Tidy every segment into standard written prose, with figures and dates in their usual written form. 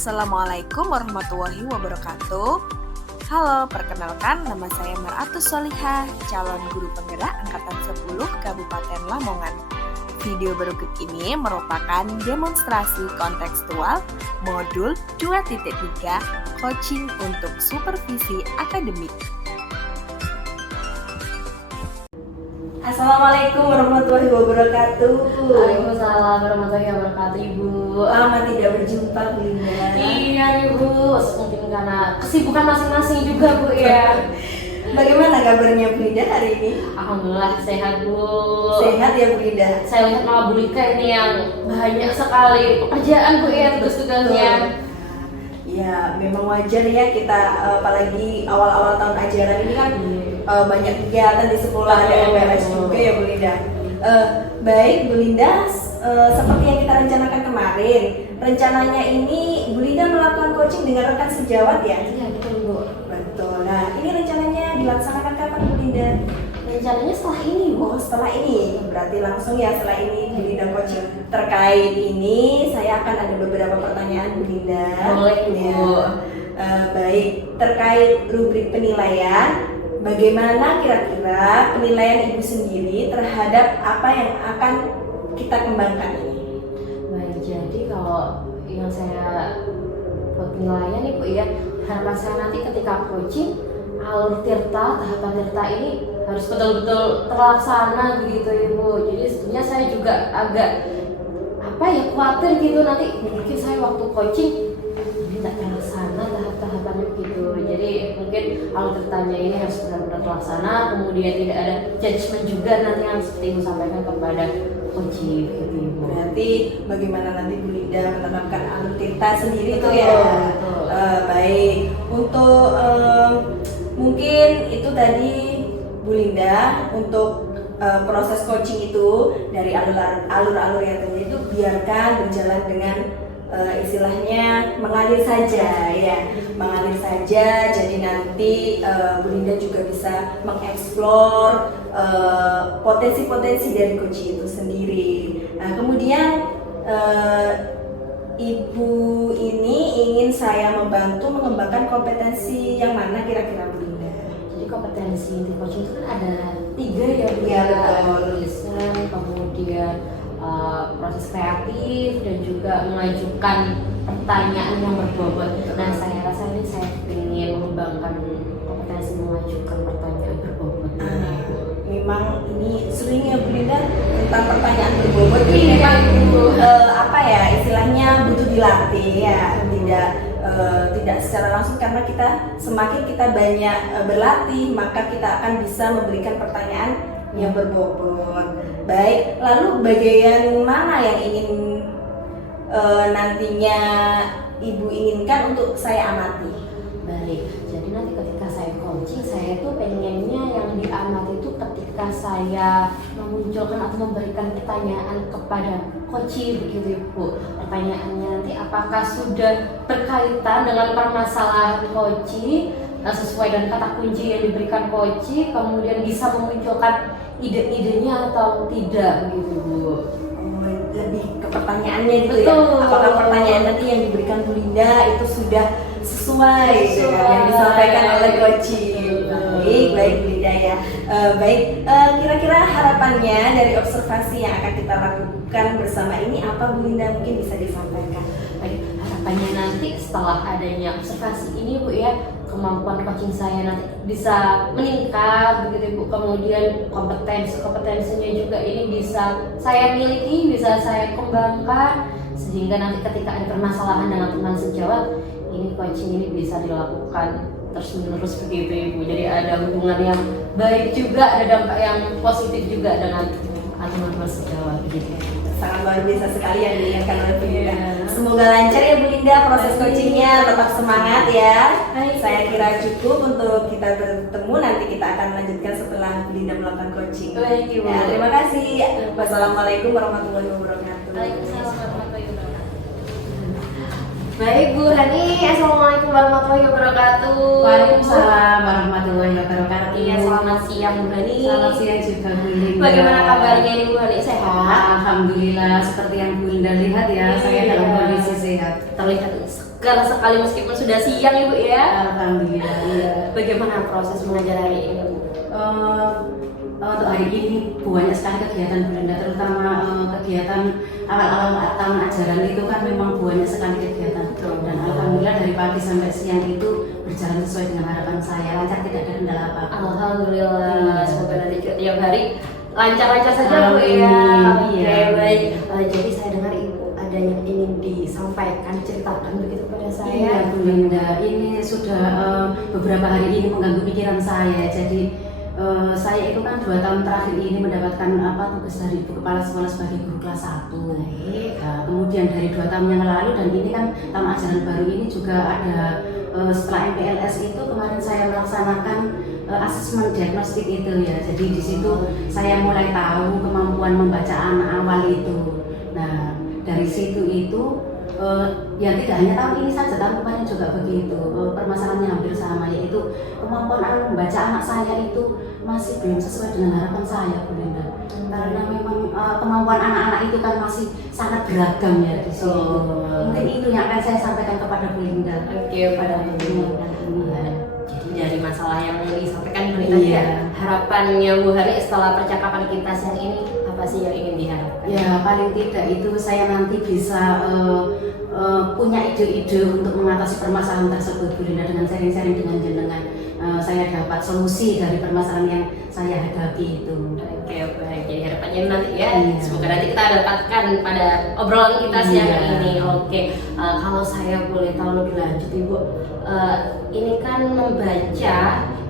Assalamualaikum warahmatullahi wabarakatuh. Halo, perkenalkan nama saya Maratus Solihah, calon guru penggerak Angkatan 10 Kabupaten Lamongan. Video berikut ini merupakan demonstrasi kontekstual modul 2.3 coaching untuk supervisi akademik. Assalamualaikum warahmatullahi wabarakatuh. Waalaikumsalam warahmatullahi wabarakatuh, Ibu. Lama tidak berjumpa, Bu Linda. Iya, Ibu. Mungkin karena kesibukan masing-masing juga, Bu, ya. Bagaimana kabarnya Bu Linda hari ini? Alhamdulillah sehat, Bu. Sehat ya, Bu Linda. Saya lihat Mama Bu Lika ini yang banyak sekali pekerjaan, Bu, ya, tugas-tugasnya. Ya, memang wajar ya kita apalagi awal-awal tahun ajaran ini kan banyak kegiatan di sekolah, ada MPLS juga ya, Bu Linda. Baik, Bu Linda, seperti yang kita rencanakan kemarin, rencananya ini Bu Linda melakukan coaching dengan rekan sejawat ya? Iya, betul, Bu. Betul. Nah, ini rencananya dilaksanakan kapan, Bu Linda? Rencananya setelah ini, Bu. Oh, setelah ini, berarti langsung ya setelah ini Bu Linda coaching. Terkait ini, saya akan ada beberapa pertanyaan Bu Linda. Boleh, Bu. Ya. Baik, terkait rubrik penilaian, bagaimana kira-kira penilaian Ibu sendiri terhadap apa yang akan kita kembangkan ini? Baik, jadi kalau yang saya buat penilaian, Ibu, ya, harapan saya nanti ketika coaching, alur tirta, tahapan tirta ini harus betul-betul terlaksana begitu, Ibu. Jadi sebenarnya saya juga agak khawatir gitu nanti mungkin saya waktu coaching ini tak terlaksana tahap-tahapannya gitu. Jadi mungkin alur tirtanya ini harus benar-benar terlaksana, kemudian tidak ada judgement juga nanti yang seperti Ibu sampaikan kepada coaching gitu, Ibu. Berarti bagaimana nanti Bu Linda menerapkan alur tirta sendiri itu Betul, ya? betul. Baik, untuk mungkin itu tadi Bu Linda untuk proses coaching itu dari alur-alur yang tadi itu biarkan berjalan dengan istilahnya mengalir saja ya, mengalir saja. Jadi nanti Bu Linda juga bisa mengeksplor potensi-potensi dari coaching itu sendiri. Nah, kemudian Ibu ini ingin saya membantu mengembangkan kompetensi yang mana kira-kira Bu Linda? Jadi kompetensi di coaching itu kan ada 3 ya, Bu. Iya, betul. Tulisan, kemudian proses kreatif dan juga mengajukan pertanyaan yang berbobot. Nah, saya rasa ini saya ingin mengembangkan kompetensi mengajukan pertanyaan berbobot. Memang ini sering ya Bu Linda tentang pertanyaan berbobot ini Iya, memang Bu. istilahnya butuh dilatih ya, tidak secara langsung karena semakin kita banyak berlatih maka kita akan bisa memberikan pertanyaan yang berbobot. Baik, lalu bagian mana yang ingin nantinya Ibu inginkan untuk saya amati? Baik, jadi nanti ketika saya coaching, saya tuh pengennya yang diamati itu ketika saya memunculkan atau memberikan pertanyaan kepada coaching begitu, Ibu. Pertanyaannya nanti apakah sudah berkaitan dengan permasalahan coaching sesuai dengan kata kunci yang diberikan coaching, kemudian bisa memunculkan ide-idenya atau tidak begitu, Bu. Lebih ke pertanyaannya gitu. Betul. Ya. Apakah pertanyaan nanti yang diberikan Bu Linda itu sudah sesuai dengan yang disampaikan oleh coaching? Baik Bu Linda ya. Kira-kira harapannya dari observasi yang akan kita lakukan bersama ini apa, Bu Linda, mungkin bisa disampaikan? Baik, harapannya nanti setelah adanya observasi ini, Bu, ya, kemampuan coaching saya nanti bisa meningkat begitu, Bu. Kemudian kompetensinya juga ini bisa saya miliki, bisa saya kembangkan sehingga nanti ketika ada permasalahan dengan teman sejawat ini coaching ini bisa dilakukan terus-menerus begitu, Ibu. Jadi ada hubungan yang baik juga, ada dampak yang positif juga dengan teman-teman sejawat begitu. Sangat luar biasa sekali yang diingatkan oleh Bu Linda. Semoga lancar ya Bu Linda proses coachingnya, tetap semangat ya. Saya kira cukup untuk kita bertemu, nanti kita akan melanjutkan setelah Bu Linda melakukan coaching. Baik, Ibu. Ya, terima kasih. Wassalamualaikum warahmatullahi wabarakatuh. Waalaikumsalam warahmatullahi wabarakatuh. Baik Bu Hani, Assalamualaikum warahmatullahi wabarakatuh. Waalaikumsalam warahmatullahi wabarakatuh. Iya, selamat siang Bu Hani. Selamat siang juga Bu Linda. Bagaimana kabarnya nih Bu Hani, sehat? Alhamdulillah, seperti yang Bu Linda lihat ya, saya dalam Iya. kondisi sehat. Terlihat segar sekali meskipun sudah siang Ibu ya. Alhamdulillah. Iya. Bagaimana proses mengajar hari ini? Untuk hari ini banyak sekali kegiatan Bu Linda, terutama kegiatan awal-awal tahun ajaran itu kan memang banyak sekali kegiatan. Dan alhamdulillah dari pagi sampai siang itu berjalan sesuai dengan harapan saya, lancar, tidak ada kendala apa-apa. Alhamdulillah, semoga nanti tiap hari lancar-lancar saja Bu ya. Amin. Oke, Iya. baik. Jadi saya dengar Ibu ada yang ingin disampaikan, diceritakan begitu pada saya. Iya Bu Linda, ini sudah beberapa hari ini mengganggu pikiran saya. Jadi saya itu kan 2 tahun terakhir ini mendapatkan tugas dari Ibu Kepala Sekolah sebagai guru kelas 1. Nah, kemudian dari 2 tahun yang lalu dan ini kan tahun ajaran baru ini juga ada setelah MPLS itu kemarin saya melaksanakan asesmen diagnostik itu ya. Jadi di situ saya mulai tahu kemampuan membaca anak awal itu. Nah, dari situ itu ya tidak hanya tahun ini saja, tahun kemarin juga begitu. Permasalahannya hampir sama, yaitu kemampuan membaca anak saya itu masih belum sesuai dengan harapan saya Bu Linda. Karena memang kemampuan anak-anak itu kan masih sangat beragam ya di situ. Mungkin itu yang akan saya sampaikan kepada Bu Linda. Oke, pada ini. Jadi dari masalah yang disampaikan Bu Linda Iya. ya, harapannya Bu Hari setelah percakapan kita siang ini apa sih yang ingin diharapkan? Ya paling tidak itu saya nanti bisa punya ide-ide untuk mengatasi permasalahan tersebut Bu Linda, dengan sharing-sharing dengan jenengan. Saya dapat solusi dari permasalahan yang saya hadapi itu. Oke, baik. Jadi harapannya nanti ya, Iya. semoga nanti kita dapatkan pada obrolan kita siang Iya. ini. Oke, kalau saya boleh tahu lebih lanjut Ibu, ini kan membaca,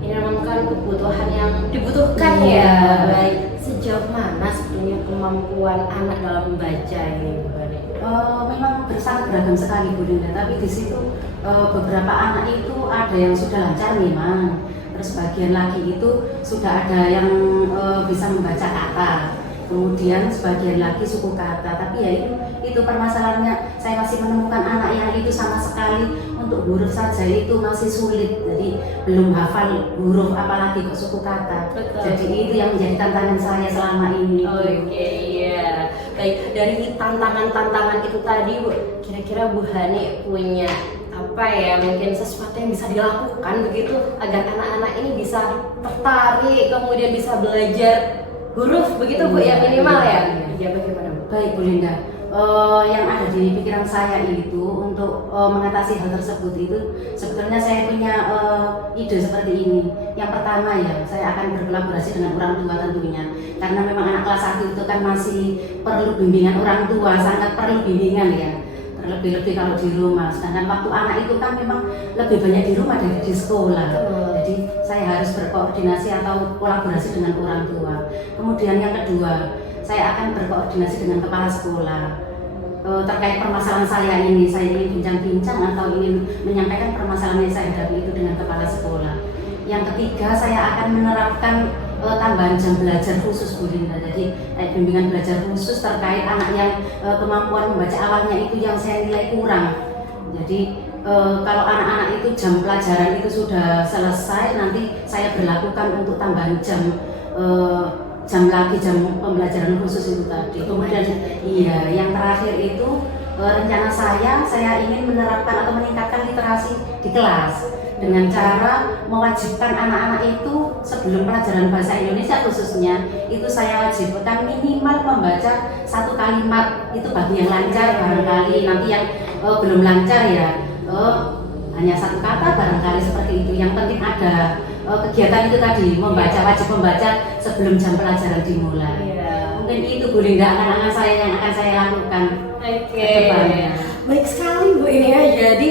ini merupakan kebutuhan yang dibutuhkan Iya. ya. Baik, sejauh mana sebetulnya kemampuan anak dalam membaca ini Bu Hani? Memang sangat beragam sekali Bu Linda, tapi di situ beberapa anak itu ada yang sudah lancar memang, terus bagian lagi itu sudah ada yang bisa membaca kata, kemudian sebagian lagi suku kata. Tapi ya itu permasalahannya, saya masih menemukan anak yang itu sama sekali untuk huruf saja itu masih sulit, jadi belum hafal huruf apalagi kok suku kata. Betul. Jadi itu yang menjadi tantangan saya selama ini. Oke, iya. Baik, dari tantangan-tantangan itu tadi Bu, kira-kira Bu Hani punya apa ya, mungkin sesuatu yang bisa dilakukan begitu agar anak-anak ini bisa tertarik, kemudian bisa belajar huruf begitu Bu, ya minimal ya? Iya, bagaimana Bu? Baik Bu Linda, yang ada di pikiran saya itu untuk mengatasi hal tersebut itu sebetulnya saya punya ide seperti ini. Yang pertama ya, saya akan berkolaborasi dengan orang tua tentunya, karena memang anak kelas 1 itu kan masih perlu bimbingan orang tua, sangat perlu bimbingan ya, terlebih-lebih kalau di rumah. Sedangkan waktu anak itu kan memang lebih banyak di rumah dari di sekolah. Jadi saya harus berkoordinasi atau kolaborasi dengan orang tua. Kemudian yang kedua, saya akan berkoordinasi dengan kepala sekolah terkait permasalahan saya ini. Saya ingin bincang-bincang atau ingin menyampaikan permasalahan yang saya hadapi itu dengan kepala sekolah. Yang ketiga, saya akan menerapkan tambahan jam belajar khusus Bu Linda. Jadi bimbingan belajar khusus terkait anak yang kemampuan membaca awalnya itu yang saya nilai kurang. Jadi kalau anak-anak itu jam pelajaran itu sudah selesai, nanti saya berlakukan untuk tambahan jam pembelajaran khusus itu tadi. Kemudian iya, yang terakhir itu rencana saya ingin menerapkan atau meningkatkan literasi di kelas dengan cara mewajibkan anak-anak itu sebelum pelajaran bahasa Indonesia khususnya itu saya wajibkan minimal membaca 1 kalimat itu bagi yang lancar. Barangkali nanti yang belum lancar ya hanya 1 kata barangkali seperti itu. Yang penting ada kegiatan itu tadi, wajib membaca sebelum jam pelajaran dimulai. Mungkin itu Bu Linda, anak-anak saya yang akan saya lakukan. Oke, Kedepannya. baik sekali Bu ini ya. Jadi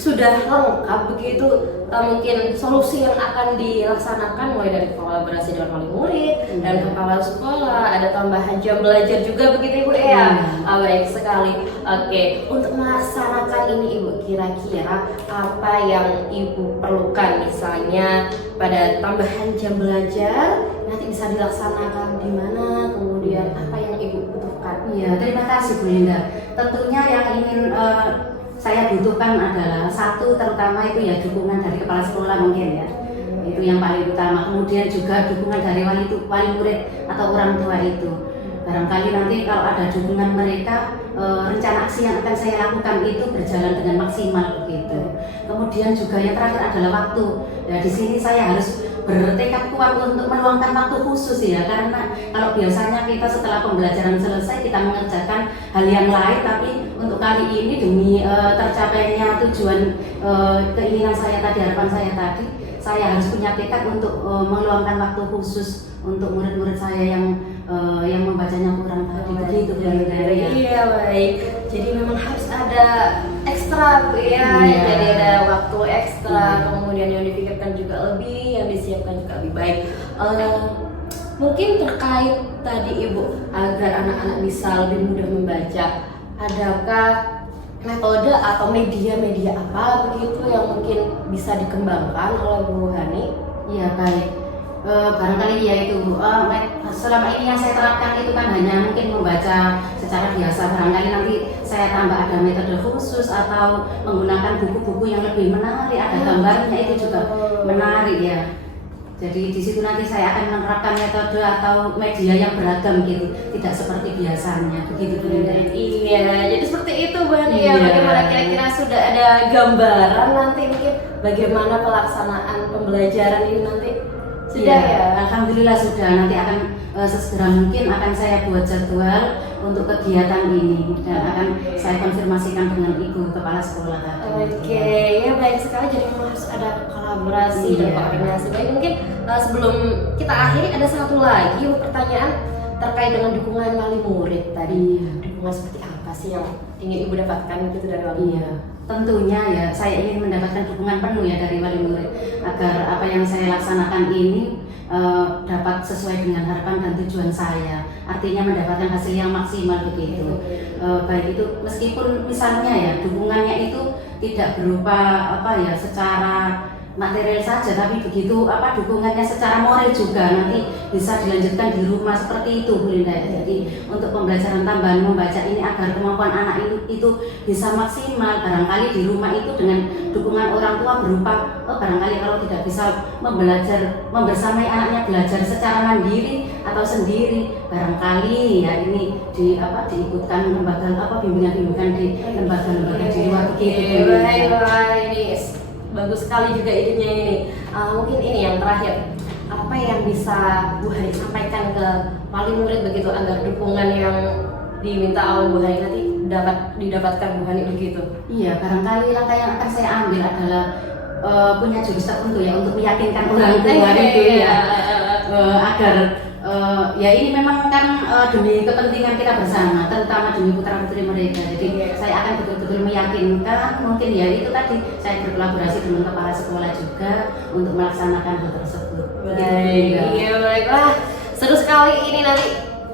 sudah lengkap begitu mungkin solusi yang akan dilaksanakan, mulai dari kolaborasi dengan wali murid dan kepala sekolah, ada tambahan jam belajar juga begitu Ibu ya. Baik sekali. Oke, untuk melaksanakan ini Ibu, kira-kira apa yang Ibu perlukan, misalnya pada tambahan jam belajar nanti bisa dilaksanakan di mana, kemudian apa yang Ibu butuhkan? Iya, terima kasih Bu Linda. Tentunya yang ingin saya butuhkan adalah satu, terutama itu ya dukungan dari kepala sekolah mungkin ya, itu yang paling utama. Kemudian juga dukungan dari wali murid atau orang tua itu. barangkali nanti kalau ada dukungan mereka, rencana aksi yang akan saya lakukan itu berjalan dengan maksimal begitu. Kemudian juga yang terakhir adalah waktu. Ya, di sini saya harus bertekad kuat untuk meluangkan waktu khusus ya, karena kalau biasanya kita setelah pembelajaran selesai kita mengerjakan hal yang lain, tapi untuk kali ini demi tercapainya tujuan keinginan saya tadi, harapan saya tadi, saya harus punya tekad untuk meluangkan waktu khusus untuk murid-murid saya yang membacanya kurang tadi begitu ya. Iya baik. Jadi memang harus ada ekstra Bu ya. Iya. Jadi ada waktu ekstra, kemudian yang dipikirkan juga lebih, yang disiapkan juga lebih baik. Mungkin terkait tadi Ibu agar anak-anak bisa lebih mudah membaca, adakah metode atau media-media apa begitu yang mungkin bisa dikembangkan oleh Bu Hani? Iya baik. Barangkali ya itu selama ini yang saya terapkan itu kan hanya mungkin membaca secara biasa. Barangkali nanti saya tambah ada metode khusus atau menggunakan buku-buku yang lebih menarik, ada gambarnya, itu juga menarik ya. Jadi di situ nanti saya akan menerapkan metode atau media yang beragam gitu, tidak seperti biasanya begitu Bu Linda. Iya, jadi seperti itu Bu Hani ya. Iya. Bagaimana kira-kira sudah ada gambaran nanti mungkin bagaimana pelaksanaan pembelajaran ini nanti? Sudah ya? Alhamdulillah sudah. Nanti akan sesegera mungkin akan saya buat jadwal untuk kegiatan ini dan akan saya konfirmasikan dengan Ibu Kepala Sekolah tadi. Oke, ya baik sekali. Jadi memang harus ada kolaborasi dan Iya. koordinasi. Baik, mungkin sebelum kita akhiri ada satu lagi pertanyaan terkait dengan dukungan wali murid tadi. Dukungan seperti apa sih yang ingin Ibu dapatkan gitu dari wali murid? Iya, tentunya ya saya ingin mendapatkan dukungan penuh ya dari wali murid agar apa yang saya laksanakan ini dapat sesuai dengan harapan dan tujuan saya. Artinya mendapatkan hasil yang maksimal begitu. Baik itu meskipun misalnya ya dukungannya itu tidak berupa apa ya secara material saja, tapi begitu apa dukungannya secara moral juga nanti bisa dilanjutkan di rumah seperti itu Bu Linda. Jadi untuk pembelajaran tambahan membaca ini agar kemampuan anak itu bisa maksimal, barangkali di rumah itu dengan dukungan orang tua berupa barangkali kalau tidak bisa membersamai anaknya belajar secara mandiri atau sendiri, barangkali ya ini diikutkan lembaga bimbingan di lembaga-lembaga di luar begitu. Ini bagus sekali juga idenya ini. Mungkin ini yang terakhir, apa yang bisa Bu Hani sampaikan ke wali murid begitu agar dukungan yang diminta oleh Bu Hani nanti dapat didapatkan Bu Hani begitu? Iya, barangkali langkah yang akan saya ambil adalah punya jurus tertentu ya untuk meyakinkan orang tua itu ya agar ya ini memang kan demi kepentingan kita bersama, terutama demi putra putri mereka. Jadi saya akan betul-betul meyakinkan, mungkin ya itu tadi saya berkolaborasi dengan kepala sekolah juga untuk melaksanakan hal tersebut. Iya baiklah, seru sekali ini nanti.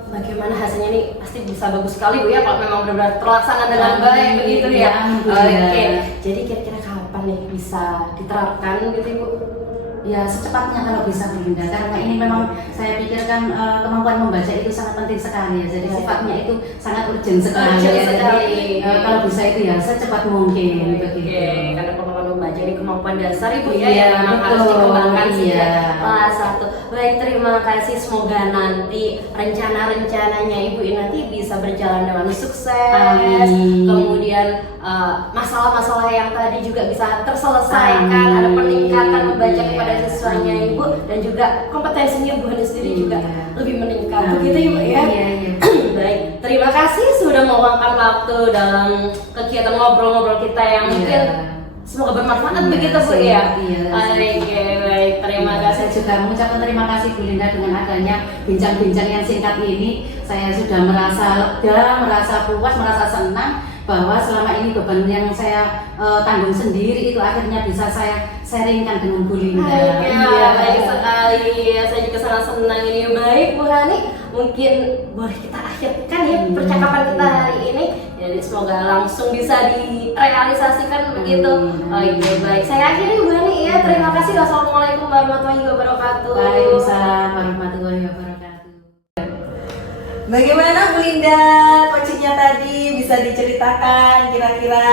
Bagaimana hasilnya nih pasti bisa bagus sekali Bu ya kalau memang benar-benar terlaksana dengan baik begitu ya. Oke, jadi kira-kira kapan nih bisa diterapkan gitu Bu? Ya secepatnya kalau bisa Bu Linda, karena ini memang saya pikirkan kemampuan membaca itu sangat penting sekali ya, jadi sifatnya itu sangat urgent sekali ya. Jadi kalau bisa itu ya secepat mungkin begitu. Karena kemampuan membaca ini kemampuan dasar Ibu ya, Iya, yang memang harus betul. dikembangkan Iya. sejak kelas 1. Baik, terima kasih, semoga nanti rencana-rencananya Ibu ini nanti bisa berjalan dengan sukses. Amin. Kemudian masalah-masalah yang tadi juga bisa terselesaikan, ada peningkatan membaca kepada siswanya Ibu, dan juga kompetensinya Bu Hani sendiri juga lebih meningkat. Begitu Ibu ya. Iya. Baik, terima kasih sudah meluangkan waktu dalam kegiatan ngobrol-ngobrol kita yang mungkin semoga bermanfaat begitu Bu ya. Oke, baik, terima kasih. Saya juga mengucapkan terima kasih Bu Linda dengan adanya bincang-bincang yang singkat ini. Saya sudah merasa lega, merasa puas, merasa senang bahwa selama ini beban yang saya tanggung sendiri itu akhirnya bisa saya sharingkan dengan Bu Linda. Baik sekali. Saya juga sangat senang ini. Baik Bu Hani, mungkin boleh kita akhirkan ya percakapan kita hari ini. Jadi semoga langsung bisa direalisasikan begitu. Oke, baik. Saya akhiri Bu Hani ya. Terima kasih. Wassalamualaikum warahmatullahi wabarakatuh. Waalaikumsalam warahmatullahi wabarakatuh. Bagaimana Bu Linda coachingnya tadi, bisa diceritakan kira-kira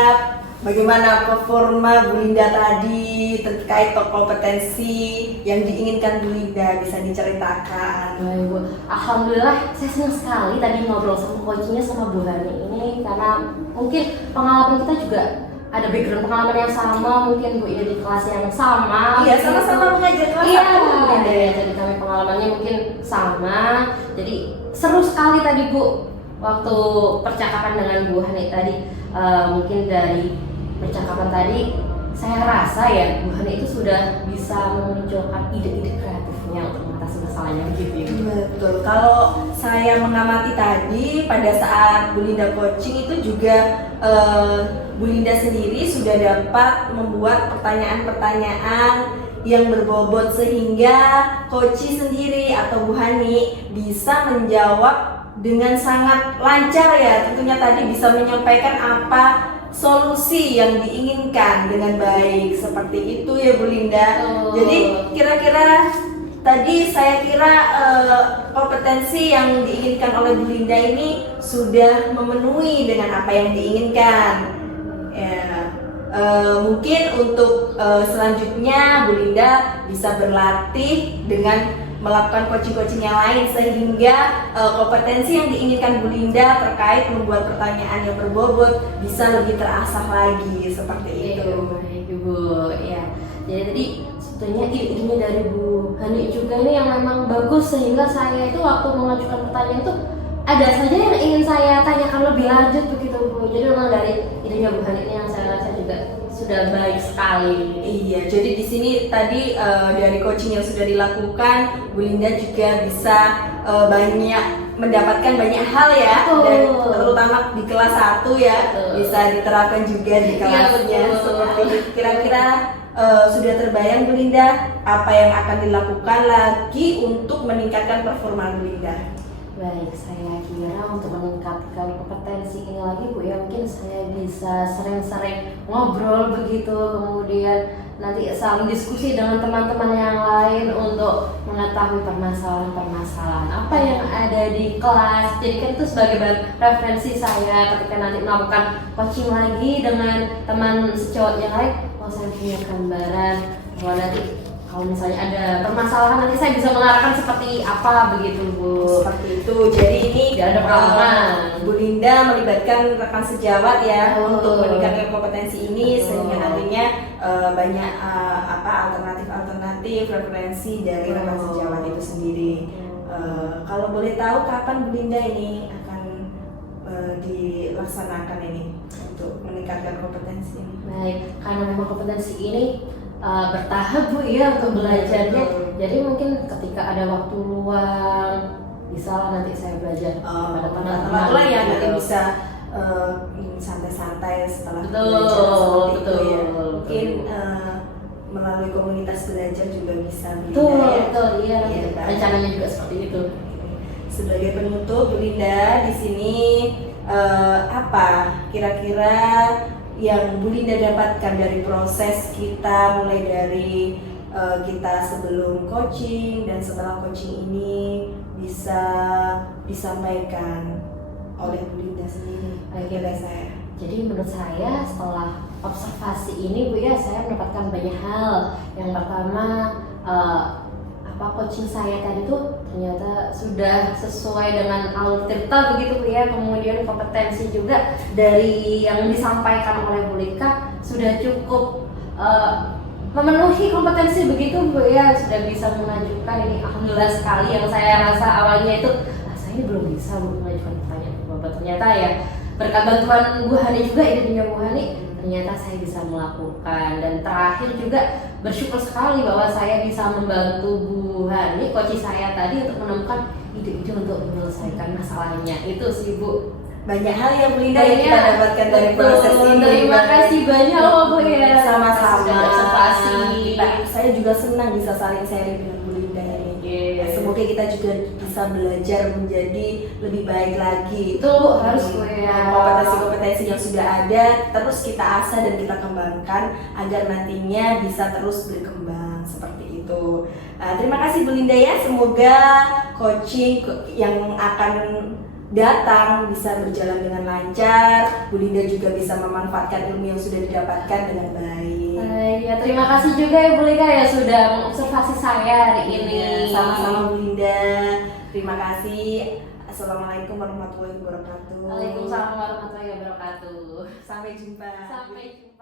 bagaimana performa Bu Linda tadi terkait kompetensi yang diinginkan Bu Linda, bisa diceritakan? Baik Bu, alhamdulillah saya senang sekali tadi ngobrol sama coachingnya sama Bu Hani ini, karena mungkin pengalaman kita juga ada background pengalaman yang sama, mungkin Bu ya di kelas yang sama. Iya, sama-sama mengajar kelas Iya, satu. jadi kami pengalamannya mungkin sama. Jadi seru sekali tadi Bu waktu percakapan dengan Bu Hani tadi. Mungkin dari percakapan tadi saya rasa ya Bu Hani itu sudah bisa memunculkan ide-ide kreatifnya untuk mengatasi masalahnya begitu ya. Betul. Kalau saya mengamati tadi pada saat Bu Linda coaching itu juga Bu Linda sendiri sudah dapat membuat pertanyaan-pertanyaan yang berbobot sehingga coach sendiri atau Bu Hani bisa menjawab dengan sangat lancar ya. Tentunya tadi bisa menyampaikan apa solusi yang diinginkan dengan baik, seperti itu ya Bu Linda. Jadi kira-kira tadi saya kira kompetensi yang diinginkan oleh Bu Linda ini sudah memenuhi dengan apa yang diinginkan. Ya, mungkin untuk selanjutnya Bu Linda bisa berlatih dengan melakukan coaching-coaching yang lain sehingga kompetensi yang diinginkan Bu Linda terkait membuat pertanyaan yang berbobot bisa lebih terasah lagi, seperti itu. Baik Bu, ya. Jadi tadi sebetulnya ide-idenya dari Bu Hani juga ini yang memang bagus, sehingga saya itu waktu mengajukan pertanyaan itu ada saja yang ingin saya tanyakan lebih lanjut begitu Bu. Jadi memang dari idenya Bu Hani ini yang saya rasa juga sudah baik sekali. Iya, jadi di sini tadi dari coaching yang sudah dilakukan, Bu Linda juga bisa banyak mendapatkan banyak hal ya, dan terutama di kelas 1 ya, bisa diterapkan juga di kelasnya. Seperti itu. Kira-kira sudah terbayang Bu Linda apa yang akan dilakukan lagi untuk meningkatkan performa Bu Linda? Baik, saya kira untuk meningkatkan kompetensi ini lagi Bu ya, mungkin saya bisa sering-sering ngobrol begitu, kemudian nanti saling diskusi dengan teman-teman yang lain untuk mengetahui permasalahan-permasalahan apa yang ada di kelas. Jadi kan itu sebagai bahan referensi saya ketika nanti melakukan coaching lagi dengan teman sejawat yang lain. Oh, saya punya gambaran bahwa nanti kalau misalnya ada permasalahan nanti saya bisa mengarahkan seperti apa begitu Bu. Seperti itu. Jadi ini Tidak ada pengalaman. Bu Linda melibatkan rekan sejawat ya untuk meningkatkan kompetensi ini sehingga nantinya banyak alternatif referensi dari rekan sejawat itu sendiri. Kalau boleh tahu kapan Bu Linda ini akan dilaksanakan ini untuk meningkatkan kompetensi ini? Baik, karena memang kompetensi ini bertahap Bu ya untuk belajarnya. Jadi mungkin ketika ada waktu luang bisa lah nanti saya belajar pada teman-teman lah ya, nanti bisa santai-santai setelah Betul, belajar seperti betul, itu ya. betul. Mungkin melalui komunitas belajar juga bisa Betul, ya. betul, iya. Iya, Kak. Rencananya juga seperti itu. Sebagai penutup Bu Linda di sini apa kira-kira yang Bu Linda dapatkan dari proses kita, mulai dari kita sebelum coaching dan setelah coaching ini bisa disampaikan oleh Bu Linda sendiri? Baik, saya. Jadi menurut saya setelah observasi ini Bu ya, saya mendapatkan banyak hal. Yang pertama coaching saya tadi tuh ternyata sudah sesuai dengan alur tirta begitu Bu ya. Kemudian kompetensi juga dari yang disampaikan oleh Bu Lika sudah cukup memenuhi kompetensi begitu Bu ya. Sudah bisa mengajukan ini, alhamdulillah sekali. Yang saya rasa awalnya itu saya ini belum bisa Bu mengajukan pertanyaan Bapak, ternyata ya berkat bantuan Bu Hani juga, idenya Bu Hani, ternyata saya bisa melakukan. Dan terakhir juga bersyukur sekali bahwa saya bisa membantu Bu Hani, coach saya tadi, untuk menemukan ide-ide untuk menyelesaikan masalahnya. Itu sih Bu. Banyak hal yang Bu Linda yang kita dapatkan dari proses ini. Terima kasih banyak loh Bu ya. Sama-sama. Observasi. Saya juga senang bisa saling sharing dengan Bu Linda ini. Semoga kita juga bisa belajar menjadi lebih baik lagi. Itu harus Bu ya. Kompetensi-kompetensi yang sudah ada terus kita asah dan kita kembangkan agar nantinya bisa terus berkembang seperti itu. Terima kasih Bu Linda ya. Semoga coaching yang akan datang bisa berjalan dengan lancar, Bu Linda juga bisa memanfaatkan ilmu yang sudah didapatkan dengan baik. Ya, terima kasih juga ya Bu Lika ya sudah mengobservasi saya hari ini. Iya, sama-sama Bu Linda. Terima kasih. Assalamualaikum warahmatullahi wabarakatuh. Waalaikumsalam warahmatullahi wabarakatuh. Sampai jumpa. Sampai jumpa.